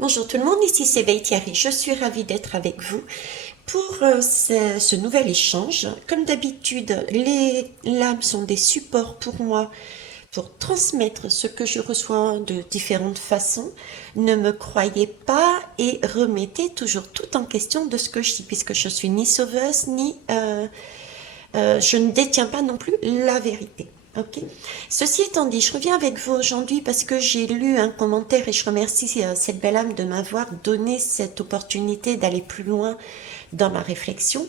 Bonjour tout le monde, ici c'est Thierry. Je suis ravie d'être avec vous pour ce nouvel échange. Comme d'habitude, les lames sont des supports pour moi pour transmettre ce que je reçois de différentes façons. Ne me croyez pas et remettez toujours tout en question de ce que je dis, puisque je suis ni sauveuse ni je ne détiens pas non plus la vérité. Ok. Ceci étant dit, je reviens avec vous aujourd'hui parce que j'ai lu un commentaire et je remercie cette belle âme de m'avoir donné cette opportunité d'aller plus loin dans ma réflexion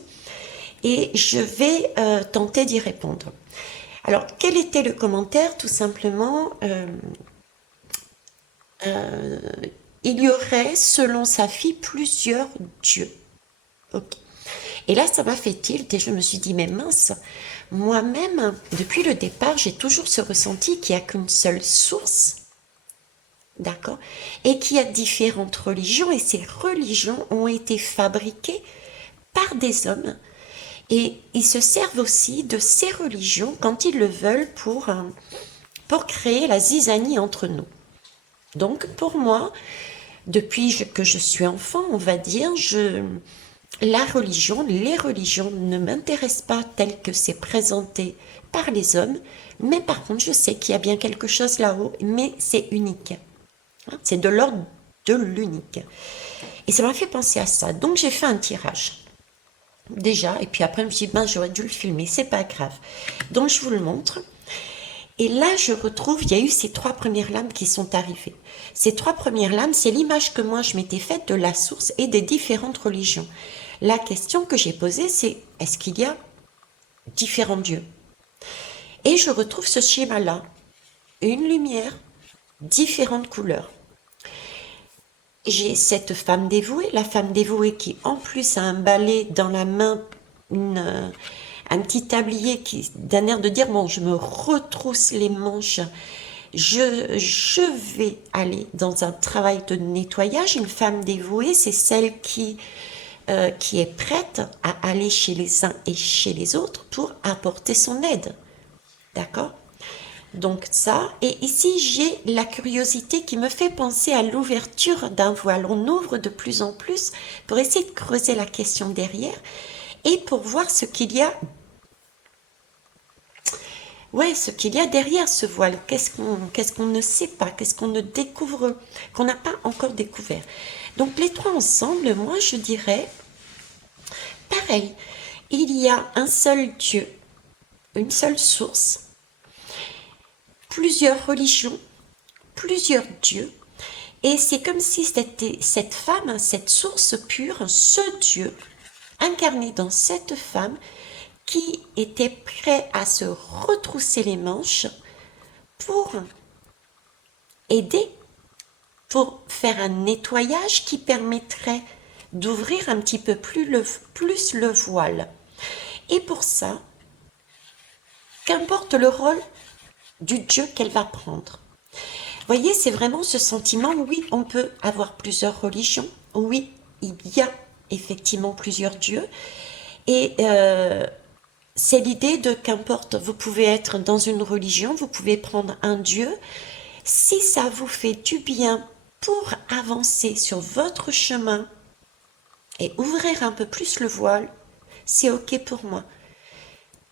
et je vais tenter d'y répondre. Alors, quel était le commentaire? Tout simplement, euh, il y aurait, selon sa fille, plusieurs dieux. Ok. Et là, ça m'a fait tilt et je me suis dit, mais mince, moi-même, depuis le départ, j'ai toujours ce ressenti qu'il n'y a qu'une seule source, d'accord? Et qu'il y a différentes religions et ces religions ont été fabriquées par des hommes et ils se servent aussi de ces religions quand ils le veulent pour créer la zizanie entre nous. Donc pour moi, depuis que je suis enfant, on va dire, la religion, les religions ne m'intéressent pas tel que c'est présenté par les hommes, mais par contre, je sais qu'il y a bien quelque chose là-haut, mais c'est unique. C'est de l'ordre de l'unique. Et ça m'a fait penser à ça. Donc j'ai fait un tirage. Déjà, et puis après, je me suis dit, ben, j'aurais dû le filmer, c'est pas grave. Donc je vous le montre. Et là, je retrouve, il y a eu ces trois premières lames qui sont arrivées. Ces trois premières lames, c'est l'image que moi je m'étais faite de la source et des différentes religions. La question que j'ai posée, c'est est-ce qu'il y a différents dieux? Et je retrouve ce schéma-là. Une lumière, différentes couleurs. J'ai cette femme dévouée, la femme dévouée qui en plus a un balai dans la main, un petit tablier qui d'un air de dire bon, je me retrousse les manches, je vais aller dans un travail de nettoyage. Une femme dévouée, c'est celle qui est prête à aller chez les uns et chez les autres pour apporter son aide. D'accord? Donc ça, et ici j'ai la curiosité qui me fait penser à l'ouverture d'un voile. On ouvre de plus en plus pour essayer de creuser la question derrière et pour voir ce qu'il y a, ouais, ce qu'il y a derrière ce voile. Qu'est-ce qu'on ne sait pas, qu'est-ce qu'on ne découvre, qu'on n'a pas encore découvert. Donc les trois ensemble, moi je dirais, pareil, il y a un seul Dieu, une seule source, plusieurs religions, plusieurs dieux. Et c'est comme si c'était cette femme, cette source pure, ce Dieu, incarné dans cette femme, qui était prêt à se retrousser les manches pour aider, pour faire un nettoyage qui permettrait d'ouvrir un petit peu plus le voile. Et pour ça, qu'importe le rôle du Dieu qu'elle va prendre. Vous voyez, c'est vraiment ce sentiment, oui, on peut avoir plusieurs religions, oui, il y a effectivement plusieurs dieux, et c'est l'idée de qu'importe, vous pouvez être dans une religion, vous pouvez prendre un dieu, si ça vous fait du bien pour avancer sur votre chemin et ouvrir un peu plus le voile, c'est ok pour moi.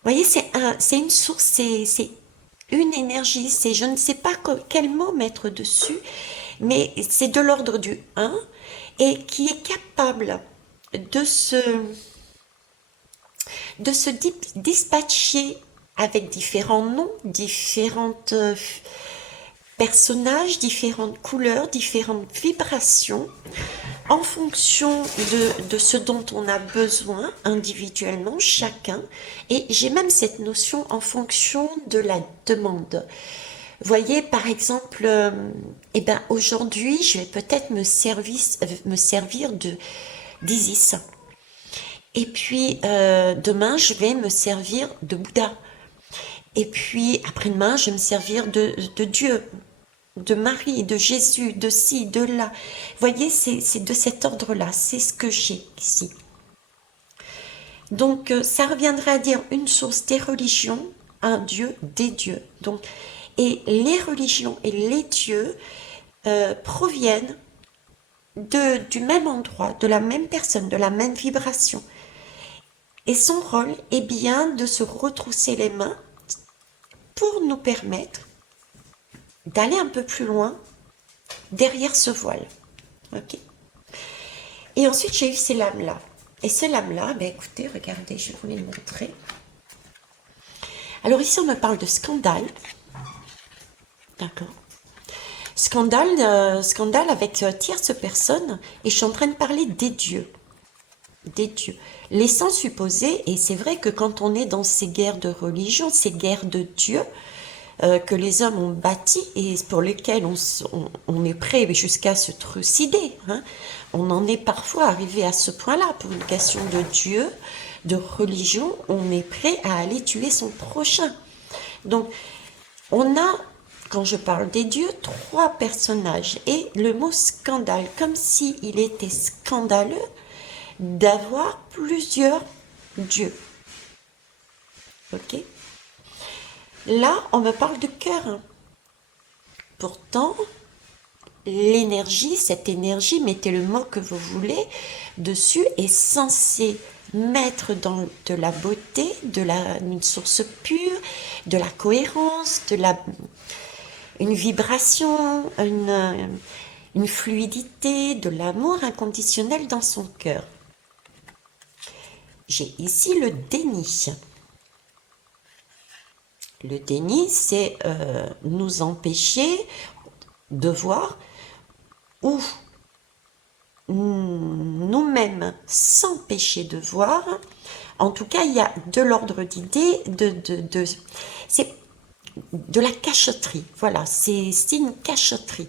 Vous voyez, c'est une source, c'est une énergie, c'est je ne sais pas quel mot mettre dessus, mais c'est de l'ordre du un et qui est capable de se, de se dispatcher avec différents noms, différentes personnages, différentes couleurs, différentes vibrations en fonction de ce dont on a besoin individuellement, chacun. Et j'ai même cette notion en fonction de la demande. Voyez, par exemple, eh ben, aujourd'hui, je vais peut-être me servir d'Isis. Et puis, demain, je vais me servir de Bouddha. Et puis, après-demain, je vais me servir de Dieu, de Marie, de Jésus, de ci, de là. Vous voyez, c'est de cet ordre-là, c'est ce que j'ai ici. Donc, ça reviendrait à dire une source des religions, un Dieu, des dieux. Donc, et les religions et les dieux proviennent du même endroit, de la même personne, de la même vibration. Et son rôle est bien de se retrousser les mains pour nous permettre d'aller un peu plus loin derrière ce voile. Ok. Et ensuite, j'ai eu ces lames-là. Et ces lames-là, ben écoutez, regardez, je vais vous les montrer. Alors ici, on me parle de scandale. D'accord. Scandale avec tierce personne. Et je suis en train de parler des dieux. Des dieux. Laissant supposer, et c'est vrai que quand on est dans ces guerres de religion, ces guerres de dieux, que les hommes ont bâti et pour lesquels on est prêt jusqu'à se trucider. Hein. On en est parfois arrivé à ce point-là pour une question de Dieu, de religion, on est prêt à aller tuer son prochain. Donc, on a, quand je parle des dieux, trois personnages et le mot scandale, comme s'il était scandaleux d'avoir plusieurs dieux. Ok? Là, on me parle de cœur. Pourtant, l'énergie, cette énergie, mettez le mot que vous voulez dessus, est censée mettre dans de la beauté, une source pure, de la cohérence, une vibration, une fluidité, de l'amour inconditionnel dans son cœur. J'ai ici le déni. Le déni, c'est nous empêcher de voir ou nous-mêmes s'empêcher de voir. En tout cas, il y a de l'ordre d'idée, c'est de la cachotterie. Voilà, c'est une cachotterie.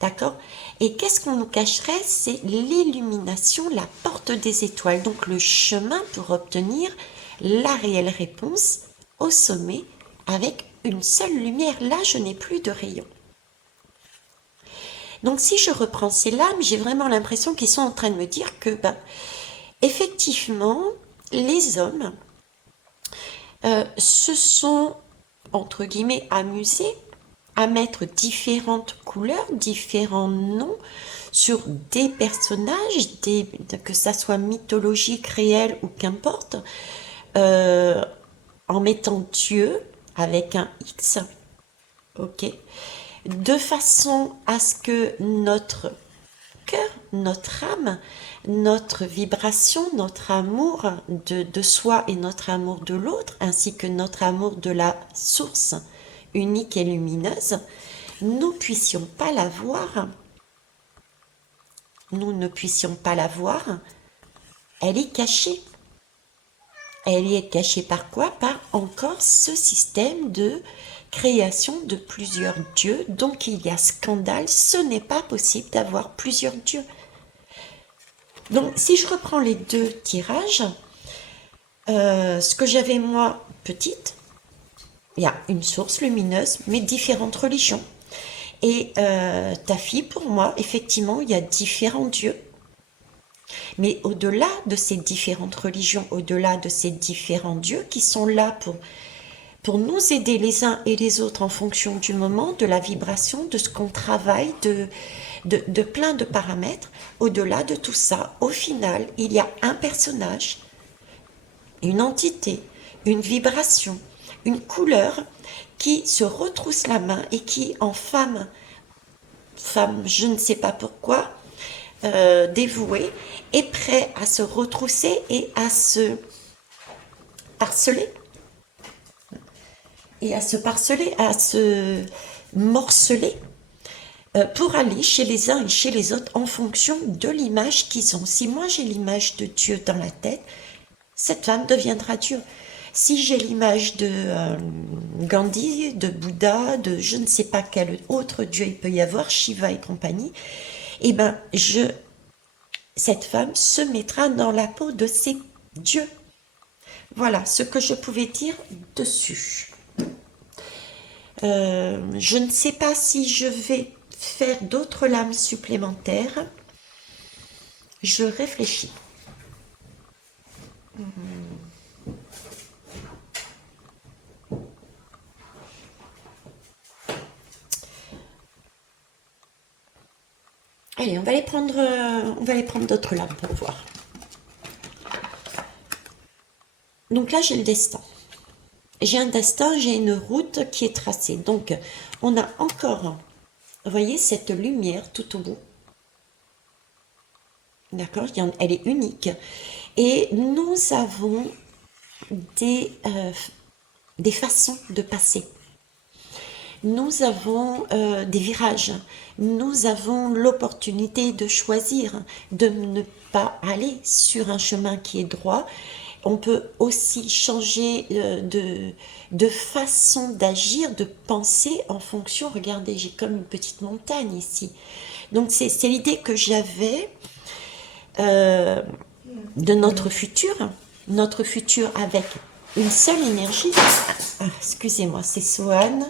D'accord. Et qu'est-ce qu'on nous cacherait? C'est l'illumination, la porte des étoiles. Donc le chemin pour obtenir la réelle réponse au sommet avec une seule lumière. Là, je n'ai plus de rayon. Donc si je reprends ces lames, j'ai vraiment l'impression qu'ils sont en train de me dire que, effectivement, les hommes se sont, entre guillemets, amusés à mettre différentes couleurs, différents noms sur des personnages, que ça soit mythologique, réel ou qu'importe, en mettant Dieu avec un X, ok, de façon à ce que notre cœur, notre âme, notre vibration, notre amour de soi et notre amour de l'autre, ainsi que notre amour de la source unique et lumineuse, nous puissions pas la voir, nous ne puissions pas la voir, elle est cachée. Elle est cachée par quoi? Par encore ce système de création de plusieurs dieux. Donc il y a scandale, ce n'est pas possible d'avoir plusieurs dieux. Donc si je reprends les deux tirages, ce que j'avais moi petite, il y a une source lumineuse, mais différentes religions. Et ta fille, pour moi, effectivement, il y a différents dieux. Mais au-delà de ces différentes religions, au-delà de ces différents dieux qui sont là pour nous aider les uns et les autres en fonction du moment, de la vibration, de ce qu'on travaille, de plein de paramètres, au-delà de tout ça, au final, il y a un personnage, une entité, une vibration, une couleur qui se retrousse la main et qui, en femme, je ne sais pas pourquoi, dévoué, est prêt à se retrousser et à se parceler, à se morceler pour aller chez les uns et chez les autres en fonction de l'image qu'ils ont. Si moi j'ai l'image de Dieu dans la tête, cette femme deviendra Dieu. Si j'ai l'image de Gandhi, de Bouddha, de je ne sais pas quel autre Dieu il peut y avoir, Shiva et compagnie, eh ben cette femme se mettra dans la peau de ces dieux. Voilà ce que je pouvais dire dessus. Je ne sais pas si je vais faire d'autres lames supplémentaires. Je réfléchis. Allez, on va aller prendre d'autres lames pour voir. Donc là, j'ai le destin. J'ai un destin, j'ai une route qui est tracée. Donc, on a encore, vous voyez, cette lumière tout au bout. D'accord? Elle est unique. Et nous avons des façons de passer. Nous avons des virages. Nous avons l'opportunité de choisir, de ne pas aller sur un chemin qui est droit. On peut aussi changer de façon d'agir, de penser en fonction. Regardez, j'ai comme une petite montagne ici. Donc c'est l'idée que j'avais de notre futur avec une seule énergie. Ah, excusez-moi, c'est Swan.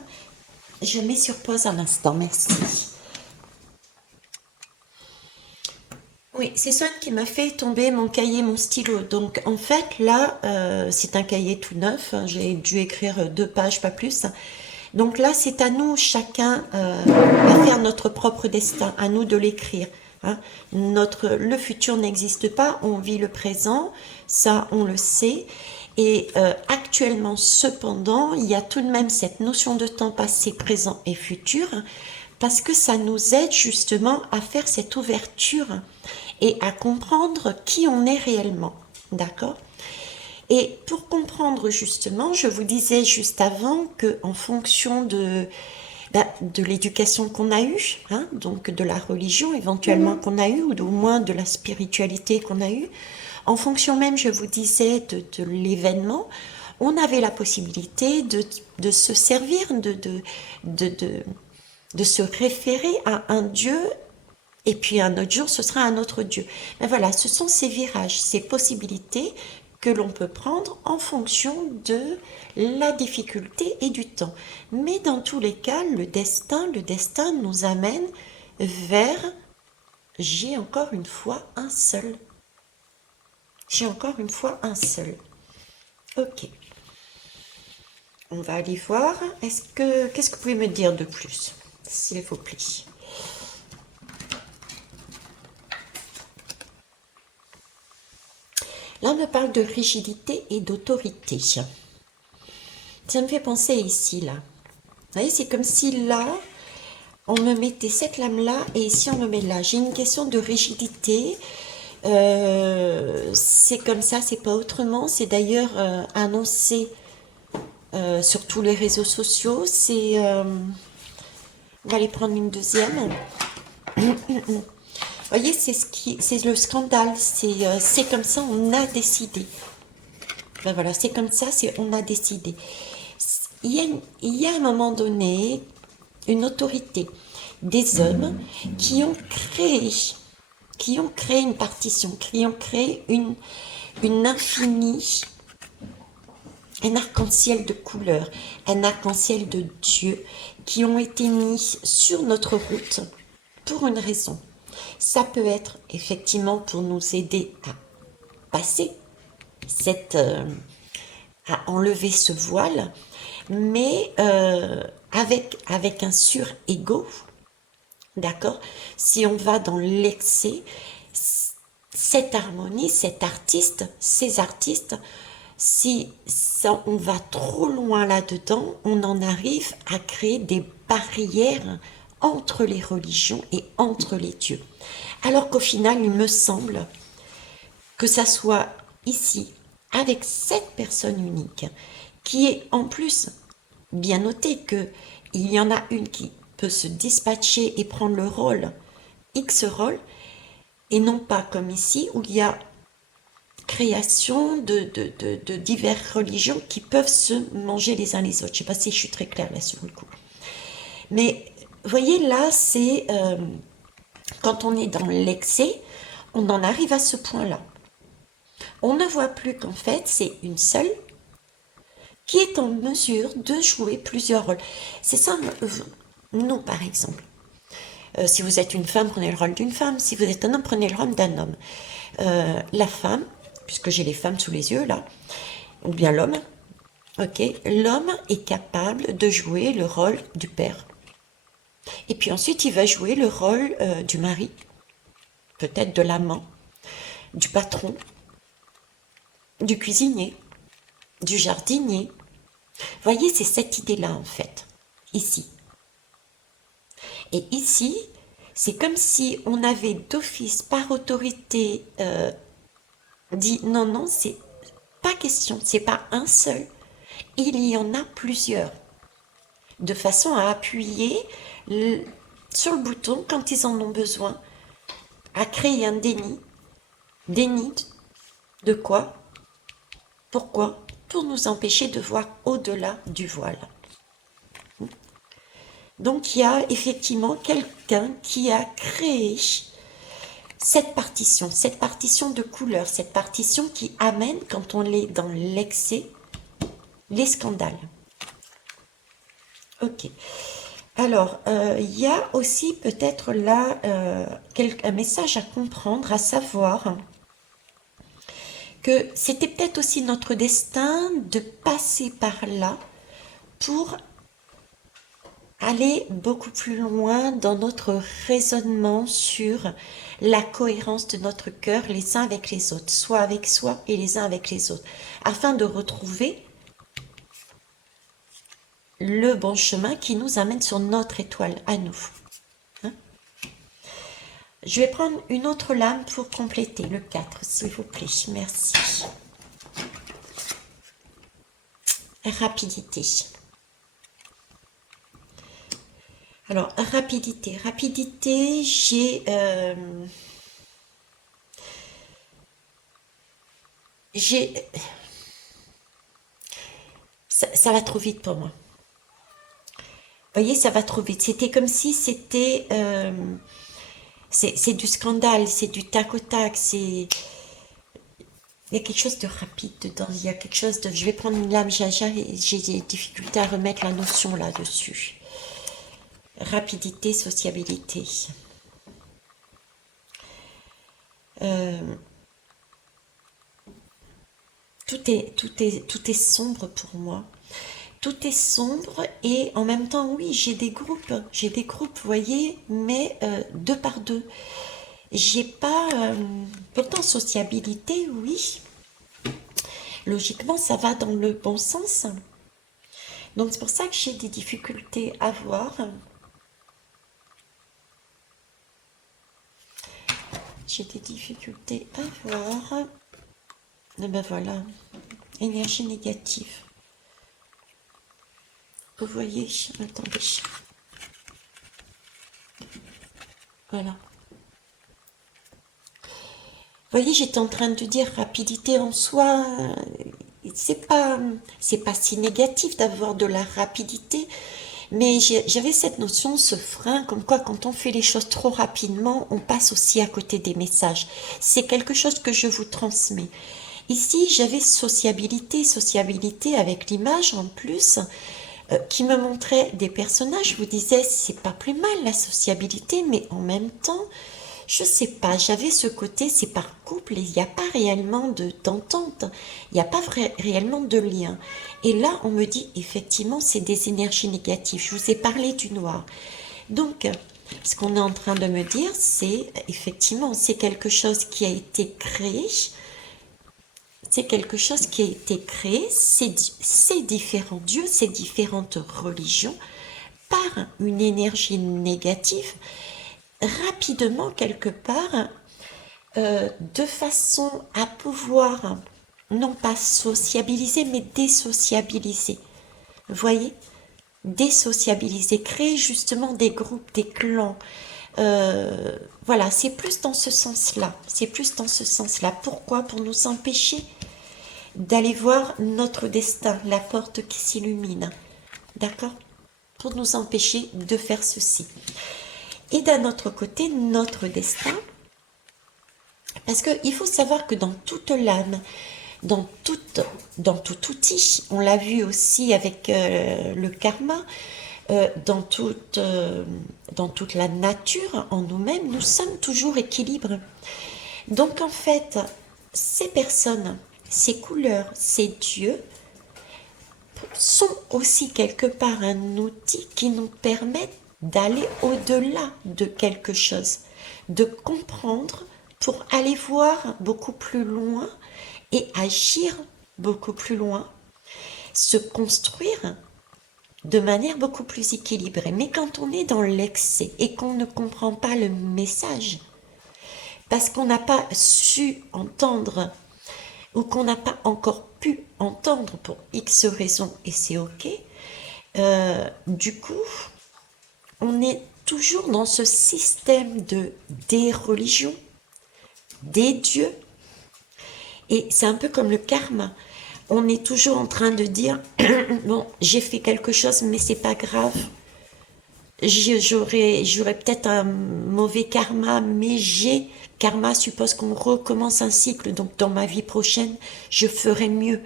Je mets sur pause un instant, merci. Oui, c'est Swan qui m'a fait tomber mon cahier, mon stylo. Donc en fait, là, c'est un cahier tout neuf. J'ai dû écrire 2 pages, pas plus. Donc là, c'est à nous, chacun, à faire notre propre destin, à nous de l'écrire. Hein. Le futur n'existe pas, on vit le présent, ça on le sait. Et actuellement, cependant, il y a tout de même cette notion de temps passé, présent et futur, parce que ça nous aide justement à faire cette ouverture et à comprendre qui on est réellement. D'accord? Et pour comprendre justement, je vous disais juste avant que en fonction de l'éducation qu'on a eue, hein, donc de la religion éventuellement qu'on a eue, ou au moins de la spiritualité qu'on a eue, en fonction même, je vous disais, de l'événement, on avait la possibilité de se servir, de se référer à un Dieu, et puis un autre jour, ce sera un autre Dieu. Mais voilà, ce sont ces virages, ces possibilités que l'on peut prendre en fonction de la difficulté et du temps. Mais dans tous les cas, le destin nous amène vers, j'ai encore une fois un seul. J'ai encore une fois un seul. Ok. On va aller voir. Qu'est-ce que vous pouvez me dire de plus, s'il vous plaît? Là, on me parle de rigidité et d'autorité. Ça me fait penser ici, là. Vous voyez, c'est comme si là, on me mettait cette lame-là et ici, on me met là. J'ai une question de rigidité. C'est comme ça, c'est pas autrement. C'est d'ailleurs annoncé sur tous les réseaux sociaux. On va aller prendre une deuxième. Vous voyez, c'est le scandale. C'est comme ça, on a décidé. Ben voilà, c'est comme ça, on a décidé. Il y a à un moment donné une autorité, des hommes qui ont créé une partition, qui ont créé une infinie, un arc-en-ciel de couleurs, un arc-en-ciel de Dieu, qui ont été mis sur notre route pour une raison. Ça peut être effectivement pour nous aider à passer à enlever ce voile, mais avec un sur-ego, d'accord? Si on va dans l'excès, cette harmonie, cet artiste, ces artistes, si on va trop loin là-dedans, on en arrive à créer des barrières entre les religions et entre les dieux. Alors qu'au final, il me semble que ça soit ici, avec cette personne unique, qui est en plus bien noté qu'il y en a une qui peut se dispatcher et prendre le rôle, X rôle, et non pas comme ici, où il y a création de diverses religions qui peuvent se manger les uns les autres. Je ne sais pas si je suis très claire là sur le coup. Mais vous voyez, là, c'est quand on est dans l'excès, on en arrive à ce point-là. On ne voit plus qu'en fait, c'est une seule qui est en mesure de jouer plusieurs rôles. C'est ça, nous par exemple. Si vous êtes une femme, prenez le rôle d'une femme. Si vous êtes un homme, prenez le rôle d'un homme. La femme, puisque j'ai les femmes sous les yeux là, ou bien l'homme, ok, l'homme est capable de jouer le rôle du père. Et puis ensuite, il va jouer le rôle du mari. peut-être de l'amant, du patron, du cuisinier, du jardinier. Vous voyez, c'est cette idée-là en fait, ici. Et ici, c'est comme si on avait d'office, par autorité, dit non, non, c'est pas question, c'est pas un seul, il y en a plusieurs, de façon à appuyer sur le bouton quand ils en ont besoin, à créer un déni. Déni de quoi? Pourquoi? Pour nous empêcher de voir au-delà du voile. Donc il y a effectivement quelqu'un qui a créé cette partition de couleurs, cette partition qui amène, quand on est dans l'excès, les scandales. Ok. Alors, il y a aussi peut-être là un message à comprendre, à savoir que c'était peut-être aussi notre destin de passer par là pour aller beaucoup plus loin dans notre raisonnement sur la cohérence de notre cœur les uns avec les autres, soit avec soi et les uns avec les autres, afin de retrouver le bon chemin qui nous amène sur notre étoile à nous. Hein? Je vais prendre une autre lame pour compléter le 4, s'il vous plaît. Merci. Rapidité. Alors, rapidité. Rapidité, ça va trop vite pour moi. Vous voyez, ça va trop vite. C'était comme si c'était... c'est du scandale, c'est du tac au tac, c'est... Il y a quelque chose de rapide dedans, il y a quelque chose de... Je vais prendre une lame jaja et j'ai des difficultés à remettre la notion là-dessus. Rapidité, sociabilité. Tout est sombre pour moi. Tout est sombre et en même temps, oui, j'ai des groupes, vous voyez, mais deux par deux. J'ai pas... pourtant, sociabilité, oui. Logiquement, ça va dans le bon sens. Donc, c'est pour ça que j'ai des difficultés à voir. J'ai des difficultés à voir. Et ben voilà, énergie négative. Vous voyez, attendez. Voilà. Vous voyez, j'étais en train de dire rapidité en soi. C'est pas si négatif d'avoir de la rapidité, mais j'avais cette notion, ce frein, comme quoi quand on fait les choses trop rapidement, on passe aussi à côté des messages. C'est quelque chose que je vous transmets. Ici, j'avais sociabilité avec l'image en plus, qui me montrait des personnages. Je vous disais, c'est pas plus mal la sociabilité, mais en même temps, je sais pas, j'avais ce côté, c'est par couple, il n'y a pas réellement d'entente, il n'y a pas réellement de lien. Et là, on me dit, effectivement, c'est des énergies négatives. Je vous ai parlé du noir. Donc, ce qu'on est en train de me dire, c'est, effectivement, c'est quelque chose qui a été créé, c'est quelque chose qui a été créé, ces différents dieux, ces différentes religions, par une énergie négative, rapidement quelque part, de façon à pouvoir non pas sociabiliser mais désociabiliser. Vous voyez, désociabiliser, créer justement des groupes, des clans. Voilà, c'est plus dans ce sens-là. C'est plus dans ce sens-là. Pourquoi? Pour nous empêcher d'aller voir notre destin, la porte qui s'illumine. D'accord? Pour nous empêcher de faire ceci. Et d'un autre côté, notre destin, parce qu'il faut savoir que dans toute l'âme, dans tout outil, on l'a vu aussi avec le karma, dans toute la nature, en nous-mêmes, nous sommes toujours équilibrés. Donc en fait, ces personnes, ces couleurs, ces dieux, sont aussi quelque part un outil qui nous permet d'aller au-delà de quelque chose. de comprendre pour aller voir beaucoup plus loin et agir beaucoup plus loin, se construire de manière beaucoup plus équilibrée. Mais quand on est dans l'excès et qu'on ne comprend pas le message, parce qu'on n'a pas su entendre ou qu'on n'a pas encore pu entendre pour X raisons, et c'est ok, du coup, on est toujours dans ce système de des religions, des dieux, et c'est un peu comme le karma. On est toujours en train de dire, bon, j'ai fait quelque chose, mais c'est pas grave. J'aurais peut-être un mauvais karma, mais karma suppose qu'on recommence un cycle, donc dans ma vie prochaine, je ferai mieux.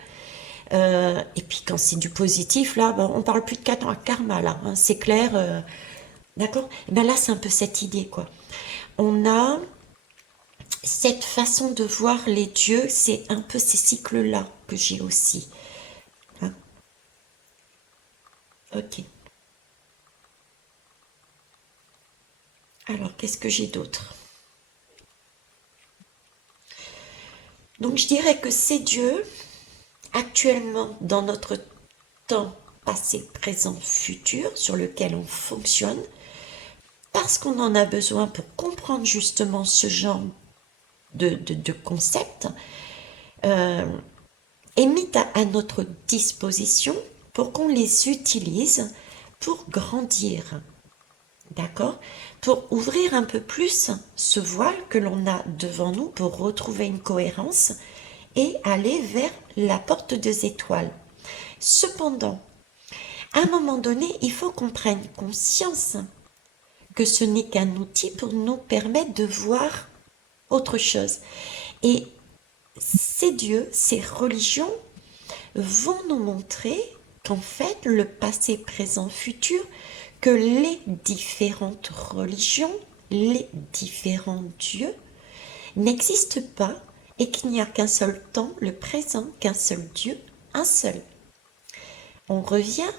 Et puis quand c'est du positif, là, ben, on parle plus de karma, là, hein, c'est clair, d'accord? Et ben là, c'est un peu cette idée, quoi. On a cette façon de voir les dieux, c'est un peu ces cycles-là que j'ai aussi. Hein. Ok. Alors, qu'est-ce que j'ai d'autre? Donc, je dirais que ces dieux, actuellement, dans notre temps passé, présent, futur, sur lequel on fonctionne, parce qu'on en a besoin pour comprendre justement ce genre de concept, est mis à notre disposition pour qu'on les utilise pour grandir. D'accord? Pour ouvrir un peu plus ce voile que l'on a devant nous pour retrouver une cohérence et aller vers la porte des étoiles. Cependant, à un moment donné, il faut qu'on prenne conscience que ce n'est qu'un outil pour nous permettre de voir autre chose. Et ces dieux, ces religions vont nous montrer qu'en fait, le passé, présent, futur, que les différentes religions, les différents dieux n'existent pas et qu'il n'y a qu'un seul temps, le présent, qu'un seul Dieu, un seul. On revient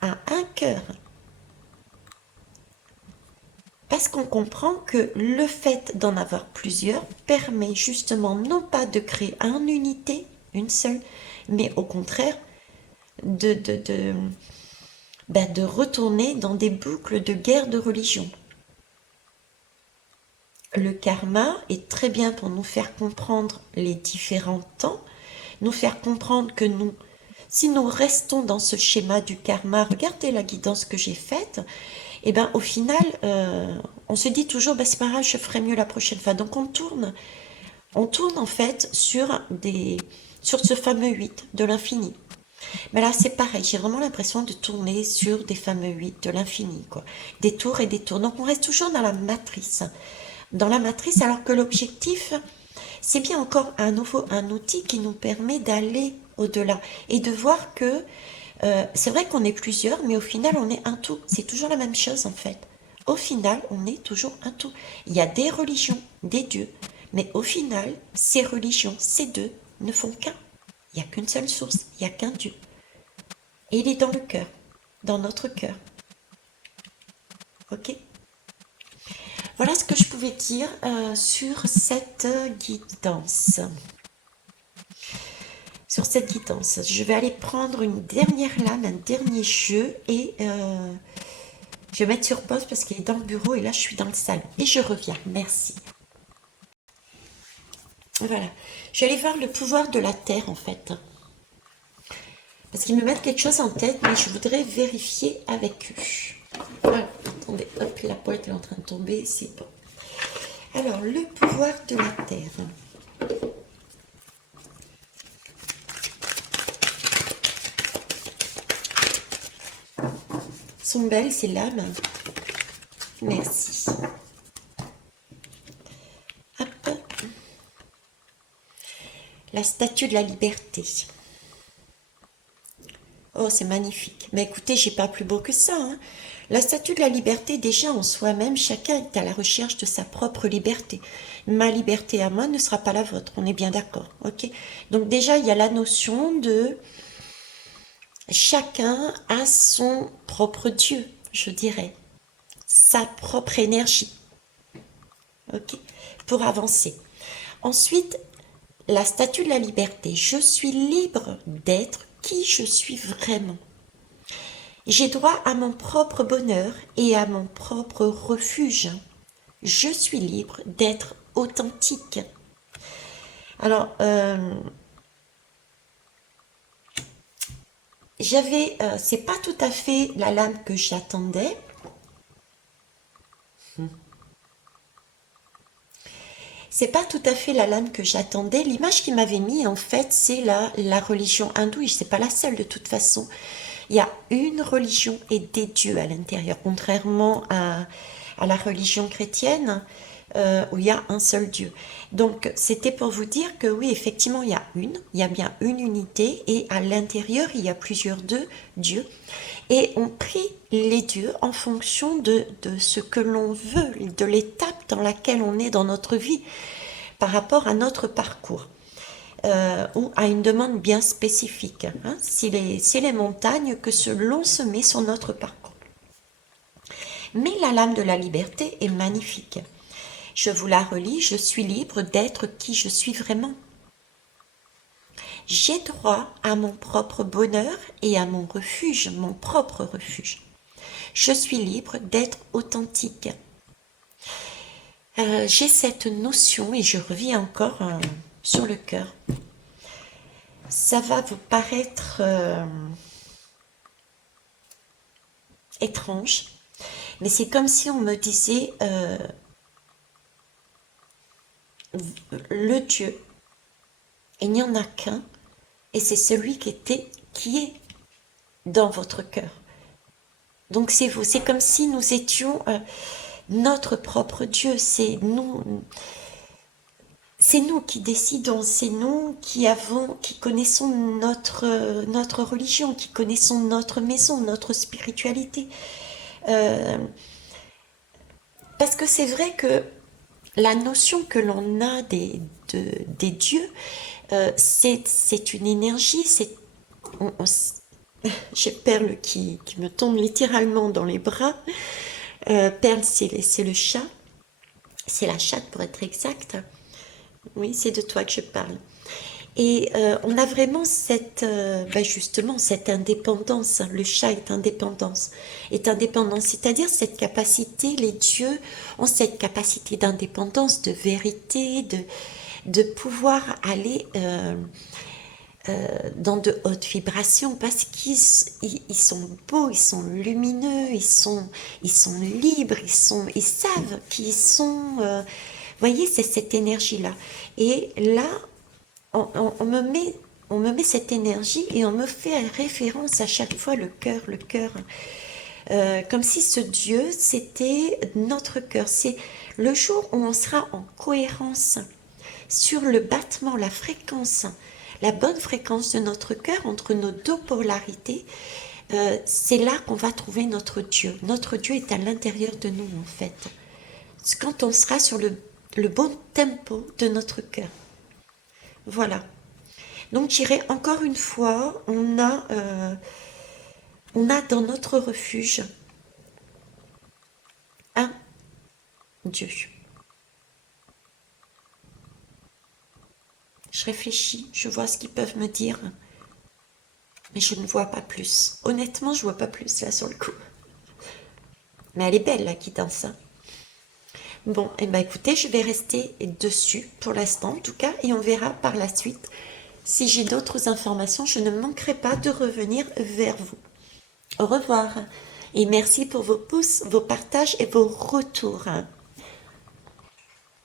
à un cœur. Parce qu'on comprend que le fait d'en avoir plusieurs permet justement non pas de créer une unité, une seule, mais au contraire de retourner dans des boucles de guerre de religion. Le karma est très bien pour nous faire comprendre les différents temps, nous faire comprendre que si nous restons dans ce schéma du karma, regardez la guidance que j'ai faite, et bien au final, on se dit toujours, c'est pas grave, je ferai mieux la prochaine fois. Donc on tourne en fait sur ce fameux 8 de l'infini. Mais là, c'est pareil, j'ai vraiment l'impression de tourner sur des fameux 8 de l'infini, quoi. Des tours et des tours. Donc on reste toujours dans la matrice. Dans la matrice, alors que l'objectif, c'est bien encore un outil qui nous permet d'aller au-delà et de voir que c'est vrai qu'on est plusieurs, mais au final, on est un tout. C'est toujours la même chose, en fait. Au final, on est toujours un tout. Il y a des religions, des dieux, mais au final, ces religions, ces deux, ne font qu'un. Il n'y a qu'une seule source, il n'y a qu'un Dieu. Et il est dans le cœur, dans notre cœur. Ok? Voilà ce que je pouvais dire sur cette guidance. Sur cette guidance. Je vais aller prendre une dernière lame, un dernier jeu et je vais mettre sur pause parce qu'il est dans le bureau et là je suis dans le salon. Et je reviens. Merci. Voilà. Je vais aller voir le pouvoir de la terre en fait. Parce qu'ils me mettent quelque chose en tête, mais je voudrais vérifier avec eux. Voilà. Attendez, hop, la boîte est en train de tomber, c'est bon. Alors, le pouvoir de la terre. Sont belles ces lames. Merci. Hop. La statue de la liberté. Oh, c'est magnifique. Mais écoutez, j'ai pas plus beau que ça. Hein. La statue de la liberté, déjà en soi-même, chacun est à la recherche de sa propre liberté. Ma liberté à moi ne sera pas la vôtre. On est bien d'accord, ok? Donc déjà, il y a la notion de chacun a son propre Dieu, je dirais, sa propre énergie. ok, pour avancer. Ensuite, la statue de la liberté. Je suis libre d'être qui je suis vraiment. J'ai droit à mon propre bonheur et à mon propre refuge. Je suis libre d'être authentique. Alors, c'est pas tout à fait la lame que j'attendais. C'est pas tout à fait la lame que j'attendais. L'image qu'il m'avait mis, en fait, c'est la religion hindoue. Et c'est pas la seule de toute façon. Il y a une religion et des dieux à l'intérieur, contrairement à la religion chrétienne où il y a un seul Dieu. Donc, c'était pour vous dire que oui, effectivement, il y a bien une unité et à l'intérieur, il y a plusieurs dieux. Et on prie les dieux en fonction de ce que l'on veut, de l'étape dans laquelle on est dans notre vie par rapport à notre parcours. Ou à une demande bien spécifique. Hein. C'est les montagnes que l'on se met sur notre parcours. Mais la lame de la liberté est magnifique. Je vous la relis, je suis libre d'être qui je suis vraiment. J'ai droit à mon propre bonheur et à mon refuge, mon propre refuge. Je suis libre d'être authentique. J'ai cette notion, et je reviens encore sur le cœur. Ça va vous paraître étrange, mais c'est comme si on me disait le Dieu, il n'y en a qu'un, et c'est celui qui est dans votre cœur. Donc c'est vous, c'est comme si nous étions notre propre Dieu, c'est nous qui décidons, c'est nous qui connaissons notre religion, qui connaissons notre maison, notre spiritualité. Parce que c'est vrai que la notion que l'on a des dieux, c'est une énergie, j'ai Perle qui me tombe littéralement dans les bras. Perle, c'est le chat, c'est la chatte pour être exact. Oui, c'est de toi que je parle. Et on a vraiment justement cette indépendance. Le chat est indépendance, c'est-à-dire cette capacité. Les dieux ont cette capacité d'indépendance, de vérité, de pouvoir aller dans de hautes vibrations parce qu'ils sont beaux, ils sont lumineux, ils sont libres, ils savent qu'ils sont. Voyez, c'est cette énergie-là. Et là, on me met cette énergie et on me fait référence à chaque fois le cœur, comme si ce Dieu, c'était notre cœur. C'est le jour où on sera en cohérence sur le battement, la fréquence, la bonne fréquence de notre cœur entre nos deux polarités. C'est là qu'on va trouver notre Dieu. Notre Dieu est à l'intérieur de nous, en fait. C'est quand on sera sur le bon tempo de notre cœur. Voilà. Donc j'irai encore une fois, on a dans notre refuge un Dieu. Je réfléchis, je vois ce qu'ils peuvent me dire, mais je ne vois pas plus. Honnêtement, je vois pas plus là sur le coup. Mais elle est belle là qui danse. Hein. Bon, et ben écoutez, je vais rester dessus pour l'instant en tout cas, et on verra par la suite. Si j'ai d'autres informations, je ne manquerai pas de revenir vers vous. Au revoir et merci pour vos pouces, vos partages et vos retours.